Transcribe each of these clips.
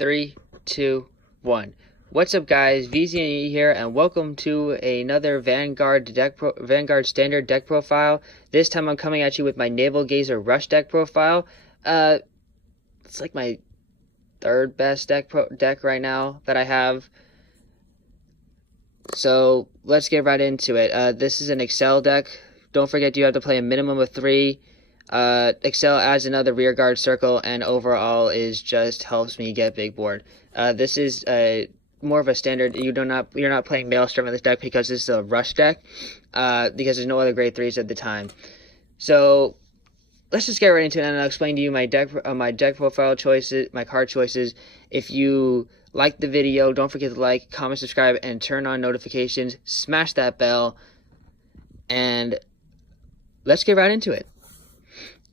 3, 2, 1. What's up, guys? VZNE here, and welcome to another Vanguard standard deck profile. This time I'm coming at you with my Navalgazer Rush deck profile. It's like my third best deck right now that I have. So let's get right into it. This is an Excel deck. Don't forget you have to play a minimum of 3. Excel adds another rearguard circle, and overall is just helps me get big board. This is more of a standard. You're not playing Maelstrom in this deck because this is a rush deck. Because there's no other grade 3s at the time. So let's just get right into it, and I'll explain to you my deck profile choices, my card choices. If you like the video, don't forget to like, comment, subscribe, and turn on notifications. Smash that bell, and let's get right into it.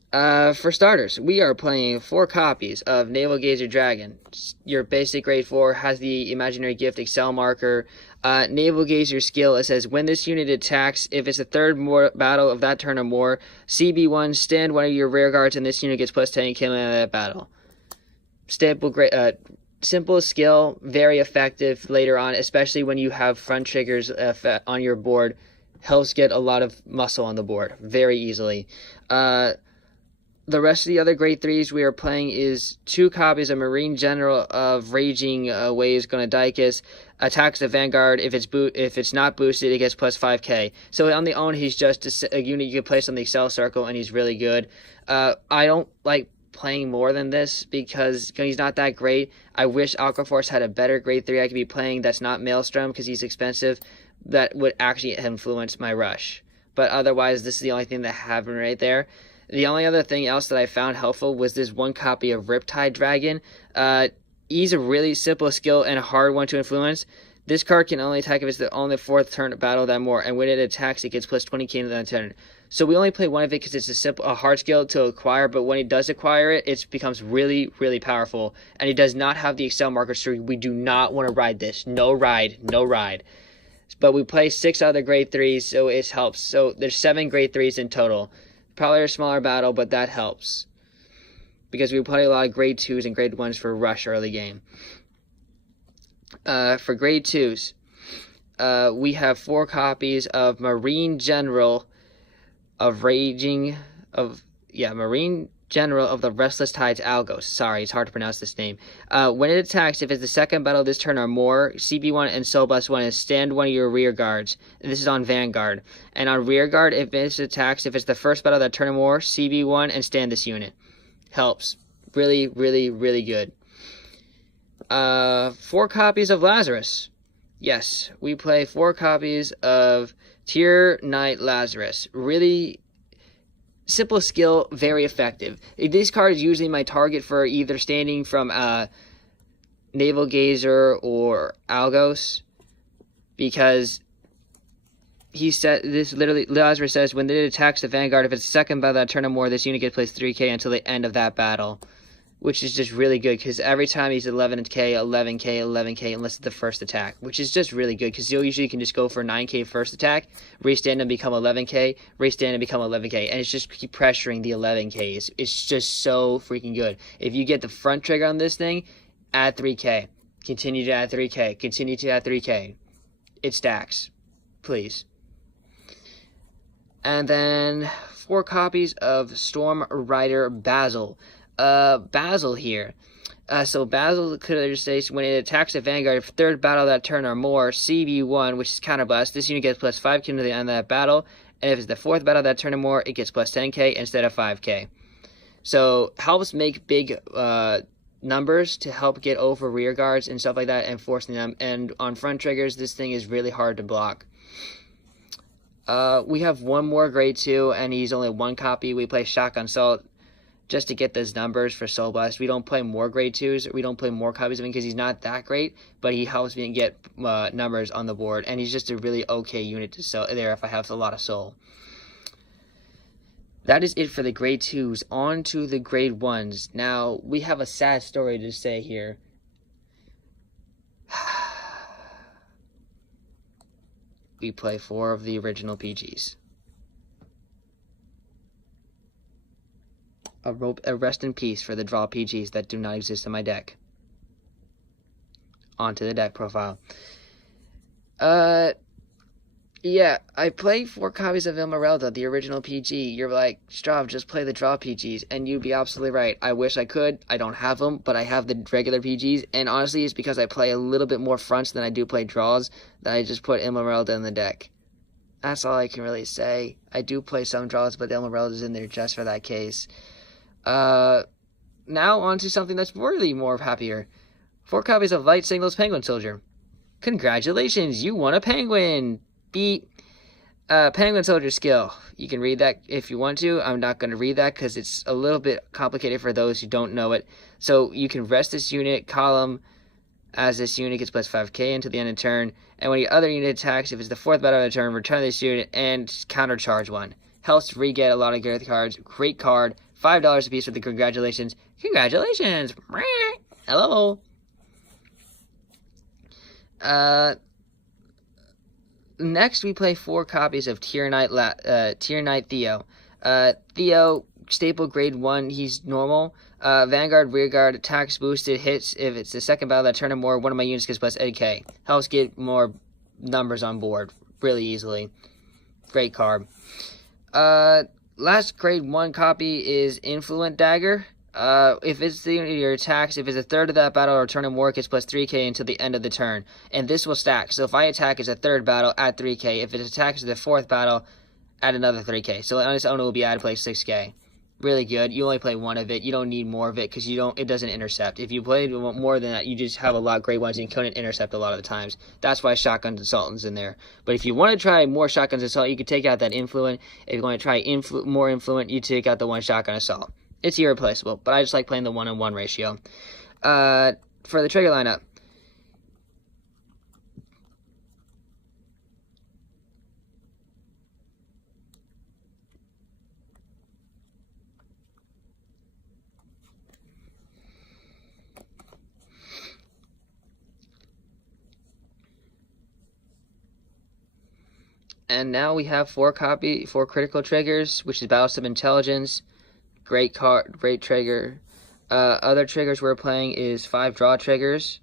For starters, we are playing 4 copies of Navalgazer Dragon. Your basic grade 4 has the imaginary gift Excel marker. Navalgazer skill, it says when this unit attacks, if it's the third battle of that turn or more, CB1, stand one of your rear guards, and this unit gets plus 10 killing in that battle. Simple skill, very effective later on, especially when you have front triggers on your board. Helps get a lot of muscle on the board very easily. The rest of the other grade 3s we are playing is 2 copies of Marine General of Raging Waves Gonadicus. Attacks the Vanguard. If it's not boosted, it gets plus 5k. So on the own, he's just a unit you can place on the Excel circle, and he's really good. I don't like playing more than this because he's not that great. I wish Aqua Force had a better grade 3 I could be playing that's not Maelstrom because he's expensive. That would actually influence my rush. But otherwise, this is the only thing that happened right there. The only other thing else that I found helpful was this 1 copy of Riptide Dragon. He's a really simple skill and a hard one to influence. This card can only attack if it's on the 4th turn battle that more, and when it attacks, it gets plus 20k into that turn. So we only play one of it because it's a hard skill to acquire, but when he does acquire it, it becomes really, really powerful. And he does not have the Excel marker, so we do not want to ride this. No ride, no ride. But we play 6 other grade 3s, so it helps. So there's 7 grade 3s in total. Probably a smaller battle, but that helps. Because we play a lot of grade 2s and grade 1s for rush early game. For grade 2s, we have 4 copies of Marine General of Marine General of the Restless Tides Algos. Sorry, it's hard to pronounce this name. When it attacks, if it's the second battle this turn or more, CB1 and Soul Blast 1 is stand one of your rear guards. And this is on Vanguard. And on rear guard, if it attacks, if it's the first battle that turn or more, CB1 and stand this unit. Helps. Really, really, really good. 4 copies of Lazarus. Yes, we play 4 copies of Tier Knight Lazarus. Really simple skill, very effective. This card is usually my target for either standing from Navalgazer or Algos, because he said this literally. Lazarus says when it attacks the Vanguard, if it's second by that turn or more, this unit gets placed 3k until the end of that battle, which is just really good because every time he's 11k, 11k, 11k, unless it's the first attack, which is just really good because you usually can just go for 9k first attack, restand and become 11k, restand and become 11k, and it's just keep pressuring the 11ks. It's just so freaking good. If you get the front trigger on this thing, add 3k, continue to add 3k, continue to add 3k. It stacks. Please. And then 4 copies of Storm Rider Basil. Basil here. So Basil could say when it attacks a Vanguard, if 3rd battle that turn or more, CB1, which is counterblast, this unit gets plus 5k to the end of that battle, and if it's the 4th battle that turn or more, it gets plus 10k instead of 5k. So helps make big numbers to help get over rear guards and stuff like that, and forcing them. And on front triggers, this thing is really hard to block. We have 1 more grade 2, and he's only 1 copy. We play Shotgun Salt just to get those numbers for Soul Blast. We don't play more grade 2s. We don't play more copies of him because he's not that great, but he helps me get numbers on the board, and he's just a really okay unit to sell there if I have a lot of soul. That is it for the grade 2s. On to the grade 1s. Now, we have a sad story to say here. We play 4 of the original PGs. A rest in peace for the draw PGs that do not exist in my deck. onto the deck profile. Yeah, I play 4 copies of Ilmarelda, the original PG. You're like, Strav, just play the draw PGs, and you'd be absolutely right. I wish I could. I don't have them, but I have the regular PGs, and honestly, it's because I play a little bit more fronts than I do play draws that I just put Ilmarelda in the deck. That's all I can really say. I do play some draws, but the Ilmarelda's in there just for that case. Now on to something that's really more happier. 4 copies of Light Signals Penguin Soldier. Congratulations, you won a penguin! Beat Penguin Soldier skill. You can read that if you want to. I'm not going to read that because it's a little bit complicated for those who don't know it. So you can rest this unit column as this unit gets plus 5k until the end of turn. And when your other unit attacks, if it's the 4th battle of the turn, return this unit and countercharge 1. Helps re-get a lot of good cards. Great card. $5 a piece for the congratulations. Congratulations! Hello! Next, we play 4 copies of Tier Knight Theo. Theo, staple grade 1, he's normal. Vanguard, Rearguard, attacks boosted, hits if it's the 2nd battle of that turn or more, one of my units gets plus 8k. Helps get more numbers on board really easily. Great card. Last grade 1 copy is Influent Dagger. If it's your attacks, if it's a 3rd of that battle or turn or more, it gets plus 3k until the end of the turn. And this will stack. So if I attack as a 3rd battle, add 3k. If it attacks as the 4th battle, add another 3k. So on its own, it will be added play 6k. Really good. You only play 1 of it. You don't need more of it because it doesn't intercept. If you play more than that, you just have a lot of grade 1s and you couldn't intercept a lot of the times. That's why Shotguns Assault's in there. But if you want to try more Shotguns Assault, you could take out that Influent. If you want to try more Influent, you take out the 1 Shotgun Assault. It's irreplaceable, but I just like playing the 1-on-1 ratio. For the trigger lineup. And now we have 4 critical triggers, which is Battleship Intelligence. Great card, great trigger. Other triggers we're playing is 5 draw triggers.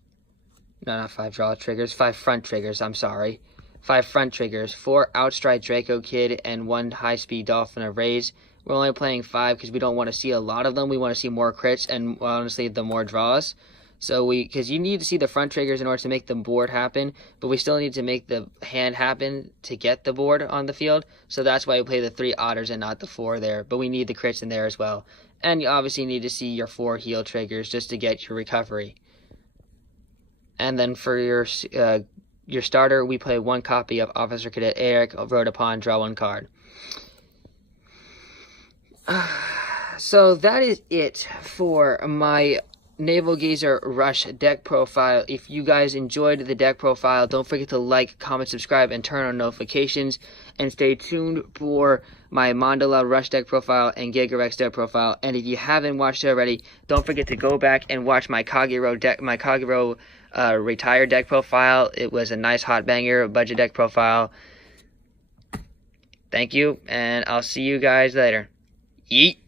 No, not 5 draw triggers. 5 front triggers, I'm sorry. 5 front triggers. 4 Outstrike Draco Kid and 1 High-Speed Dolphin Arrays. We're only playing 5 because we don't want to see a lot of them. We want to see more crits and, honestly, the more draws. So because you need to see the front triggers in order to make the board happen, but we still need to make the hand happen to get the board on the field. So that's why we play the 3 otters and not the 4 there. But we need the crits in there as well. And you obviously need to see your 4 heal triggers just to get your recovery. And then for your starter, we play 1 copy of Officer Cadet Eric, wrote upon, draw 1 card. So that is it for my Navalgazer Rush deck profile. If you guys enjoyed the deck profile, don't forget to like, comment, subscribe, and turn on notifications. And stay tuned for my Mandala Rush deck profile and Gigarex deck profile. And if you haven't watched it already, don't forget to go back and watch my Kagero retired deck profile. It was a nice hot banger budget deck profile. Thank you, and I'll see you guys later. Yeet.